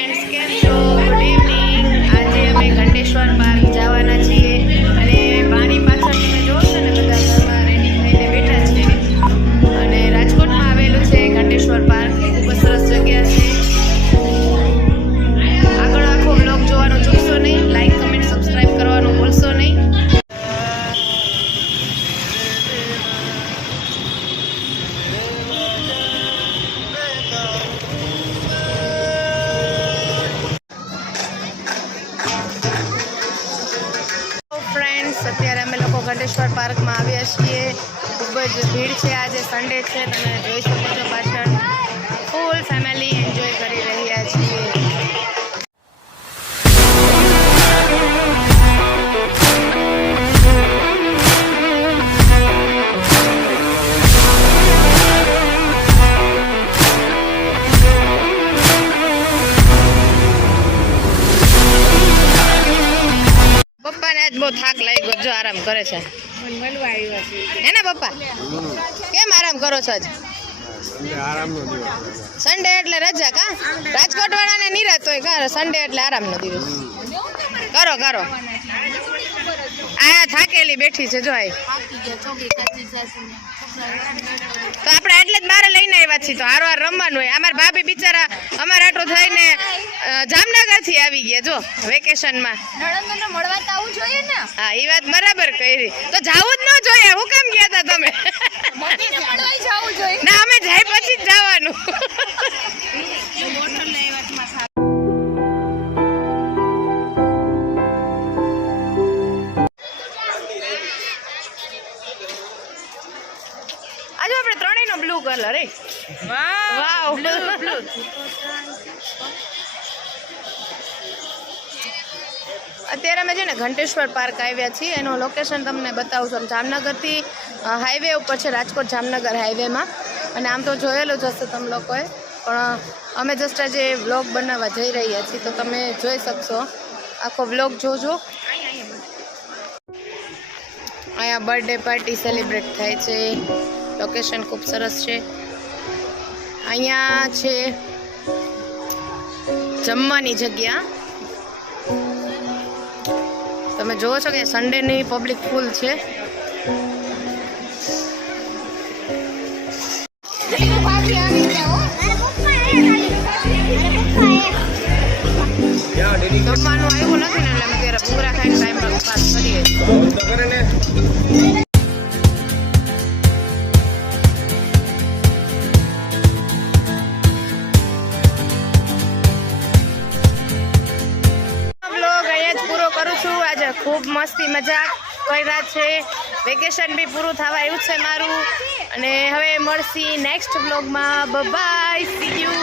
Friends, કેમ છો? Good evening. આજે અમે ઘંટેશ્વર પાર્ક જવાના છીએ અને પાણી પાછળ તમે જોશો ને બધા ઘરમાં રેડી થઈને બેઠા છે. અને રાજકોટમાં આવેલું છે ઘંટેશ્વર પાર્ક. ખૂબ જ સરસ જગ્યા છે. આગળ આખો બ્લોગ જોવાનું ચૂકશો નહીં. લાઈક, કમેન્ટ, સબસ્ક્રાઈબ કરવાનું ભૂલશો નહીં. અત્યારે અમે લોકો ઘંટેશ્વર પાર્કમાં આવ્યા છીએ. ખૂબ જ ભીડ છે. આજે સન્ડે છે. તમે જોઈ શકો છો પાછળ ફૂલ ફેમિલી એન્જોય કરી રહ્યા છીએ. પપ્પાને આજ બહુ થાક લાગ્યો, જો આરામ કરે છે. હે ને પપ્પા? કેમ આરામ કરો છો આજ? સન્ડે એટલે રજા કા? રાજકોટ વાળાને નિરાત હોય કા? સન્ડે એટલે આરામનો દિવસ. કરો કરો. આ થાકેલી બેઠી છે જો. તો આપણે એટલે જ બહાર લઈને આવ્યા છીએ. તો હારવાર રમવાનું હોય. અમારા ભાભી બિચારા અમારા આટો થઈને જામનગર થી આવી ગયા જો વેકેશનમાં. હા, એ વાત બરાબર કરી. તો જાવું જ ન જોઈએ. હું કેમ ગયા હતા તમે? ના, અમે જાય પછી જ જવાનું. આજે આપણે ત્રણેયનો બ્લુ કલર હે. વાવ, બ્લુ. અત્યારે અમે છે ને ઘંટેશ્વર પાર્ક આવ્યા છીએ. એનું લોકેશન તમને બતાવું છું. જામનગરથી હાઈવે ઉપર છે, રાજકોટ જામનગર હાઈવેમાં. અને આમ તો જોયેલું જ હશે તમે લોકોએ, પણ અમે જસ્ટ આજે વ્લોગ બનાવવા જઈ રહ્યા છીએ. તો તમે જોઈ શકશો, આખો વ્લોગ જોજો. અહીંયા બર્થડે પાર્ટી સેલિબ્રેટ થાય છે. લોકેશન ખૂબ સરસ છે. અહીંયા છે જમવાની જગ્યા. તમે જોવો છો કે સન્ડેની પબ્લિક ફૂલ છે. જમવાનું આવ્યું નથી ને એટલે અમે ત્યારે પૂરા ખાઈને ટાઈમ પાસ કરીએ. આજે ખૂબ મસ્તી મજાક કર્યા છે. વેકેશન બી પૂરું થવા આવ્યું છે મારું. અને હવે મળશી નેક્સ્ટ બ્લોગમાં. Bye, see you.